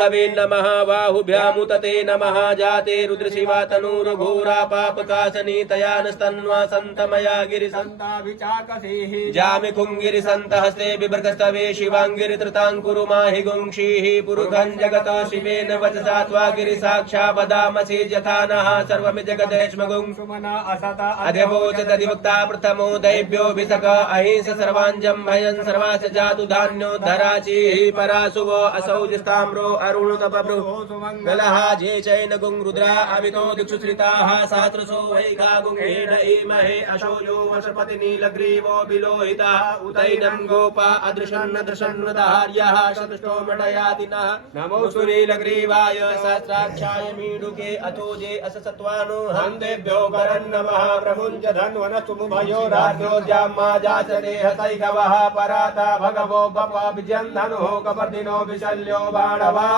हवे नमः बाहुभ्यामुतते नमः जाते रुद्रशिवा तनूरघोरा पापकासनी तयानस्तन्वा सन्तमया गिरिसन्ताभिचाकसेः जामि कुङ्गिरिसन्त हस्ते बिभ्रतस्तवे शिवाङ्गिरित्रताङ्कुरु माहि गुंशीः पुरुषं जगतो शिवेन वचसा त्वा गिरिसाक्षा वदामसि यथा नः सर्वमि जगदेश्मगुं सुमना असत अध्यवोच तदिवक्ता प्रथमो दैव्योऽभिषक अहिंस सर्वाञ्जं भयं सर्वास्य जातु धान्योद्धराचिः परासुवो असौजस्ताम्रो अरुणतपब्रु सुमङ्गलः जे चैन गुं रुद्रा अमितो दिक्षुश्रिताः सहस्रसो वैघा गुंहेन ईमहे अशोजो वशपति नीलग्रीवो बिलोहितः उतैनं गोपा अदृशन्नदृशन्नदहार्यः शतुष्टो मटयातिनः नमो सुनीलग्रीवाय सहस्राक्षाय मीडुके अतोजे अससत्वानो हन्तेभ्यो करन्नमः प्रमुञ्च धन्वनस्तुमुभयो राज्ञोद्याम्मा जाचरे हतैकवः पराता भगवो बपा विजन्धनुः कपर्दिनो विशल्यो बाणवा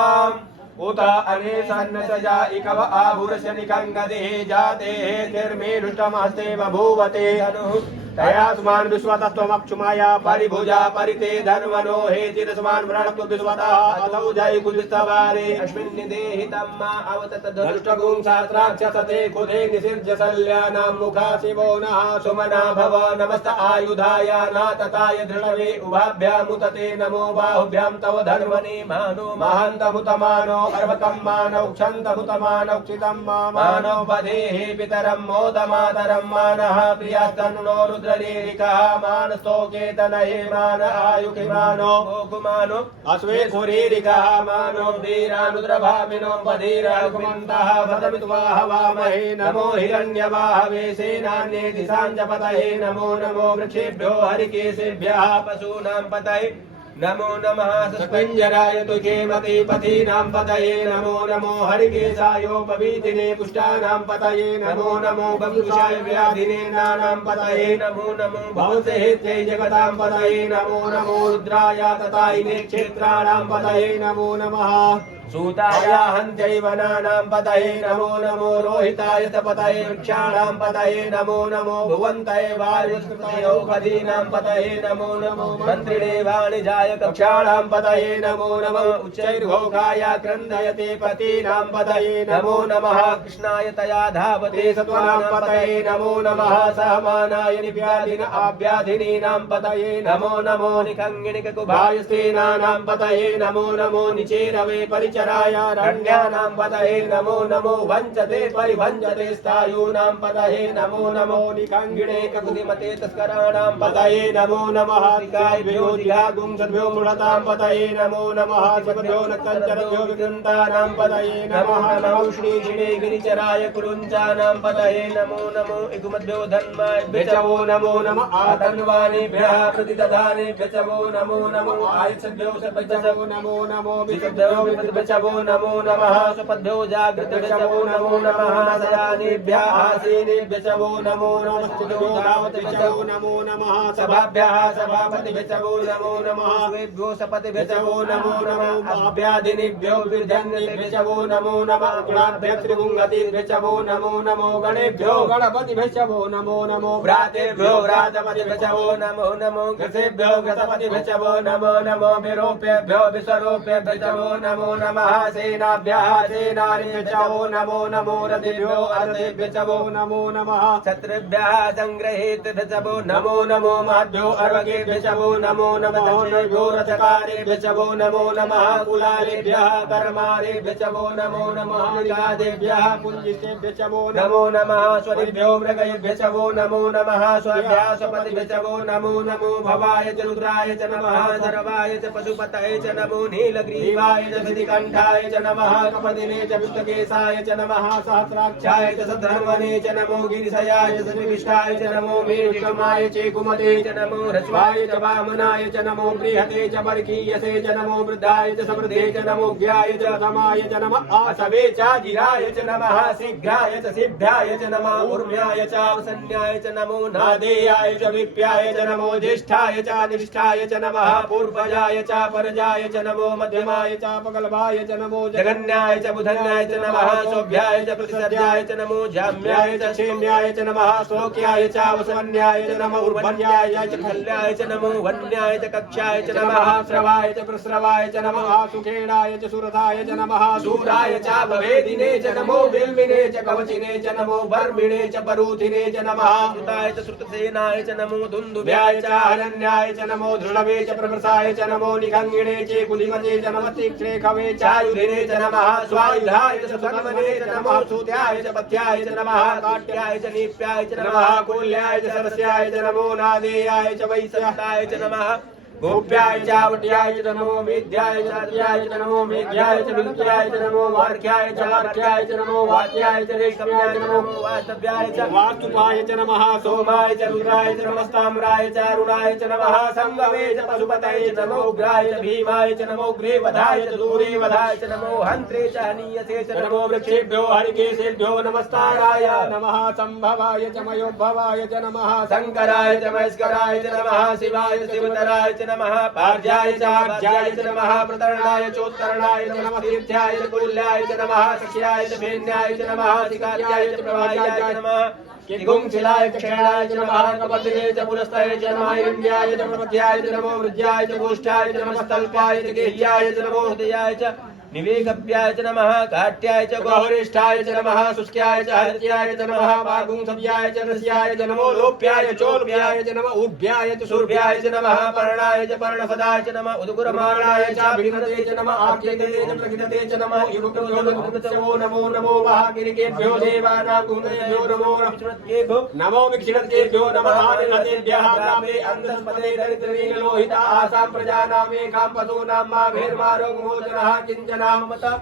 उत अनेसन्नतया इकव आभुरशनिकङ्गदेः जातेः निर्मेनुष्टमस्ते बभूवते अनुः तयास्मान् विश्वतत्त्वमक्षुमाया परिभुजा परिते धन्वनो हेतिरस्मान् वृणक्तु विश्वतः असौ जय कुलस्तवारे अस्मिन् देहि तम्मा अवतत धनुष्टगुं सहस्राक्षसते खुदे निसिर्ज सल्यानां मुखा शिवो नः सुमना भव नमस्त आयुधाय नातताय दृढवे उभाभ्यामुतते नमो बाहुभ्यां तव धन्वने मानो महान्तमुतमानो अर्वकं मानौ क्षन्तमुतमानौ क्षितं मानौ पदेः पितरं मोदमातरं मानः प्रियस्तन्नो रुद्रलीरिका मानस्तोकेतनये मान आयुकिमानो भोगुमानो अश्वेखुरीरिका मानो वीरानुद्रभामिनो पधीराकुमन्तः भदमित्वाहवामहे नमो हिरण्यवाहवे सेनान्ये दिशाञ्जपतये नमो नमो वृक्षेभ्यो हरिकेशेभ्यः पशूनां पतये नमो नमः सस्पञ्जराय तुकेमते पथीनां पतये नमो नमो हरिकेशायोपवीतिने पुष्टानां पतये नमो नमो बभुषाय व्याधिने नानां पतये नमो नमो भवसेत्यै जगतां पतये नमो नमो रुद्राय तथायिने क्षेत्राणां पतये नमो नमः सूताय हन्त्यै वनानां पतये नमो नमो रोहिताय पतये वृक्षाणां पतये नमो नमो भुवन्तये वायुस्कृतयोपदीनां पतये नमो नमो मन्त्रिणे वाणिजाय कक्षाणां पतये नमो नमः उच्चैर्घोषाय क्रन्दयते पतीनां पतये नमो नमः कृष्णाय तया धावते सत्त्वानां पतये नमो नमः सहमानाय निव्याधिन आव्याधिनीनां पतये नमो नमो निखङ्गिणिकुभाय स्तेनानां पतये नमो नमो निचेरवे परिच रण्यानां पतये नमो नमो वञ्चते परिभञ्जते स्थायूनां पतये नमो नमो निकाङ्गिणे ककुतिमते तस्कराणां पतये नमो नमः निकायभ्यो दिहागुंसद्भ्यो मृडतां पतये नमो नमः शिवभ्यो नक्तञ्चरभ्यो विकृन्तानां पतये नमः नमो श्रीक्षिणे गिरिचराय कुरुञ्चानां पतये नमो नमो इगुमद्भ्यो धन्माभ्यो नमो नमः आतन्वानेभ्यः प्रतिदधानेभ्य च वो नमो नमो आयुषभ्यो सपद्भ्यो नमो नमो विशुद्धभ्यो चवो नमो नमः सुपद्भ्यो जागृत चवो नमो नमः शयानेभ्यः आसीनेभ्य चवो नमो नमः धावत चवो नमो नमः सभाभ्यः सभापतिभ्य चवो नमो नमः स्वेभ्यो सपतिभ्य चवो नमो नमः अभ्यादिनेभ्यो विर्धन्येभ्य चवो नमो नमः गुणाभ्य त्रिगुङ्गतिभ्य चवो नमो नमो गणेभ्यो गणपतिभ्य चवो नमो नमो व्रातेभ्यो व्रातपतिभ्य चवो नमो नमो घृतेभ्यो घृतपतिभ्य चवो नमो नमो विरूपेभ्यो विस्वरूपेभ्य चवो नमो नमः सेनाभ्यः सेनानीभ्यः च वो नमो नमो रथेभ्यो अरथेभ्यः च वो नमो नमः शत्रुभ्यः संग्रहेभ्यः च वो नमो नमो महद्भ्यो अर्वकेभ्यः च वो नमो नमः दक्षिणेभ्यो रथकारेभ्यः च वो नमो नमः कुलालेभ्यः कर्मारेभ्यः च वो नमो नमः मृगादेभ्यः पुञ्जितेभ्यः च वो नमो नमः स्वरिभ्यो मृगेभ्यः च वो नमो नमः स्वभ्यः स्वपतिभ्यः च वो नमो नमो भवाय च रुद्राय च नमः सर्वाय च पशुपतये च नमो नीलग्रीवाय च कंठाय च नमः कपदिने च विष्णुकेशाय च नमः सहस्राक्षाय च सद्धर्मणे च नमो गिरिशयाय च निविष्टाय च नमो मीनक्षमाय च कुमते च नमो ह्रस्वाय च वामनाय च नमो बृहते च वर्गीयसे च नमो वृद्धाय च समृद्धे च नमो ज्ञाय च समाय च नमः आसवे च जिराय च नमः शीघ्राय च सिद्धाय च नमः ऊर्म्याय च वसन्याय च नमो नादेयाय च विप्याय च नमो ज्येष्ठाय च निष्ठाय च नमः पूर्वजाय च परजाय च नमो मध्यमाय च पगलभाय च नमो जगन्याय च बुधन्याय च नमः सौभ्याय च प्रतिसर्याय च नमो जाम्याय च क्षेम्याय च नमः श्लोक्याय च वसवन्याय च नमो उर्वन्याय च खल्याय च नमो वन्याय च कक्षाय च च नमः श्रवाय च प्रस्रवाय च नमः सुखेणाय च सुरथाय च नमः शूराय च भवेदिने च नमो बिल्मिने च कवचिने च नमो बर्मिणे च परूथिने च नमः श्रुताय च श्रुतसेनाय च नमो दुन्दुभ्याय च अनन्याय च नमो दृढवे च प्रवृताय च नमो निखङ्गिणे च कुलिमते च नमः तीक्ष्णेखवे च चायुधिने च नमः स्वायुधाय च सुतन्मने च नमो सूत्याय च पथ्याय च नमः काट्याय च नीप्याय च नमः कुल्याय च सरस्याय च नमो नादेयाय च वैश्याय च नमः गोप्याय च वट्याय च नमो मेध्याय च अत्याय च नमो मेघ्याय च विद्याय च नमो वार्क्याय च वार्क्याय च नमो वाक्याय च रेशम्याय च नमो वास्तव्याय च वास्तुपाय च नमः सोमाय च रुद्राय च नमस्ताम्राय च अरुणाय च नमः संगवे च पशुपतये च नमो उग्राय च भीमाय च नमो उग्रेवधाय च दूरेवधाय च नमो हन्त्रे च हनीयसे च नमो वृक्षेभ्यो हरिकेशेभ्यो नमस्ताराय नमः संभवाय च मयोद्भवाय च नमः शंकराय च महेश्वराय च नमः शिवाय च शिवतराय च नमः पार्जाय च आर्जाय च नमः प्रतरणाय चोत्तरणाय च नमः तीर्थ्याय च कुल्याय च नमः सख्याय च भेन्याय च नमः अधिकार्याय च प्रवाह्याय च नमः किंकुंशिलाय च क्षणाय च नमः कपतिने च पुरस्ताय च नमः हिरण्याय च प्रमथ्याय च नमो वृज्याय च गोष्ठाय च नमः तल्पाय च गेह्याय च नमो हृदयाय च निवेकप्याय च नमः काट्याय च गौरिष्ठाय च नमः शुष्क्याय च हरित्याय च नमः वागुंसव्याय च रस्याय च नमो लोप्याय चोल्प्याय च नमः उभ्याय च सुरभ्याय च नमः पर्णाय च पर्णपदाय च नमः उदुकुरमाणाय च भिन्नते च नमः आख्यते च प्रकितते च नमो युगो नमो नमो वाहकिरिकेभ्यो देवानां गुणेभ्यो नमो नमो विक्षिणतेभ्यो नमः आदिनतेभ्यः ग्रामे अन्धस्पदे दरिद्रवीरलोहिता आसां प्रजानामेकां पशूनां मा भेर्मारोगमोचनः किञ्चन नामता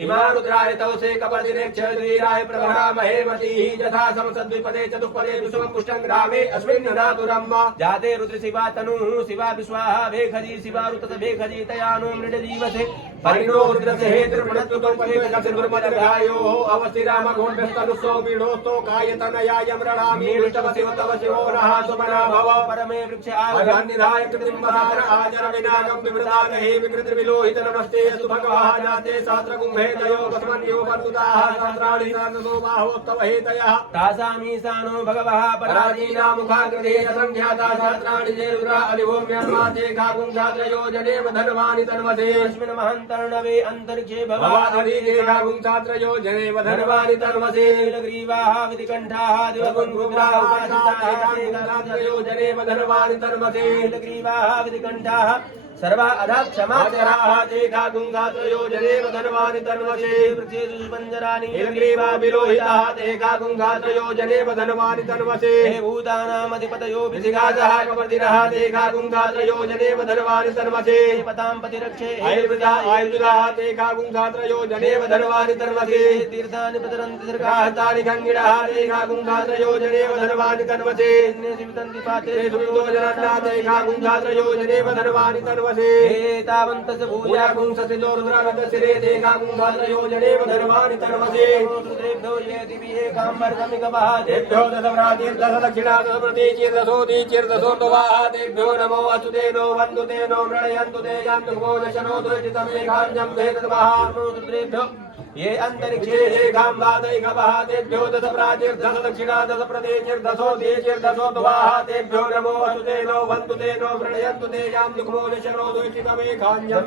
इमारुद्राय तवसे कपतिरेक्षराय प्रभरामहे मतिः यथा समसद्विपदे चतुष्पदे विश्वं पुष्टं ग्रामे अस्मिन् नातुरम्मा जाते रुद्र शिवा तनुः शिवा विश्वाहा भेखजी शिवा रुतस भेखजी तयानो मृडजीवसे परिणो रुद्रसे हेतुर्मणत्वं पदेकसिन्दुर्मदघायो अवसिराम घोण्डस्तनुसो वीणोस्तो कायतनयाय मृणामि विष्टवसिव तव शिवो नः सुमना भव परमे वृक्ष आधान्निधाय कृतिम्बरार आजर विनागं विवृतान हे विकृतिर्विलोहित नमस्ते अस्तु भगवान् जाते शास्त्रकुम्भे तयो कस्मन्यो वर्तुताः सहस्राणि सहस्रो बाहोस्तव हेतयः तासामीशानो भगवः पराजीना मुखाकृते असंख्याता सहस्राणि ते रुद्रा अधिभूम्यन्माते खागुंसात्रयो जनेव धर्माणि तन्वसे अस्मिन् महन्तर्णवे अन्तरिक्षे भगवाधिके खागुंसात्रयो जनेव धर्माणि तन्वसे नीलग्रीवाः विधिकण्ठाः दिवगुंरुद्राः उपासिताः ते खागुंसात्रयो जनेव धर्माणि तन्वसे नीलग्रीवाः विधिकण्ठाः सर्वा अधा क्षमाचराः ते खागुंसात्रयो जनेव धर्माणि तन्वसे वृक्षेषुष्पञ्जराणि नीलग्रीवा विलोहिताः ते खागुंसात्रयो जनेव धर्माणि तन्वसे हे भूतानामधिपतयो विधिघातः कपर्दिनः ते खागुंसात्रयो जनेव धर्माणि तन्वसे पतां पतिरक्षे आयुर्विदा आयुर्विदाः ते खागुंसात्रयो जनेव धर्माणि तन्वसे तीर्थानि प्रतरन्ति सर्गाहतानि खङ्गिणः ते खागुंसात्रयो जनेव धर्माणि तन्वसे जीवितन्ति पात्रे सुवितो जनान्ना ते खागुंसात्रयो जनेव धर्माणि तन्वसे तावन्तस्य भूयागुंससितो रुद्राविदशिरे ते खागुंसात्रयो जनेव धर्माणि तन्वसे रुद्रेभ्यो ये दिवि एकाम्बरसमिगवः तेभ्यो दशव्रातीर्दश दक्षिणा दश प्रतीचीर्दशो दीचीर्दशो तुवाः तेभ्यो नमो अच्युतेनो वन्दुतेनो मृणयन्तु ते यान्तुको दशनो दुरिचितमेघाञ्जं भेदतमः रुद्रेभ्यो ये अंतरिक्षे एकाम्बादैकवः तेभ्यो दश प्राचीर्दश दक्षिणा दश प्रतीचीर्दशो दीचीर्दशो तुवाः तेभ्यो नमो अच्युतेनो वन्दुतेनो मृणयन्तु ते यान्तुको दशनो दुरिचितमेघाञ्जं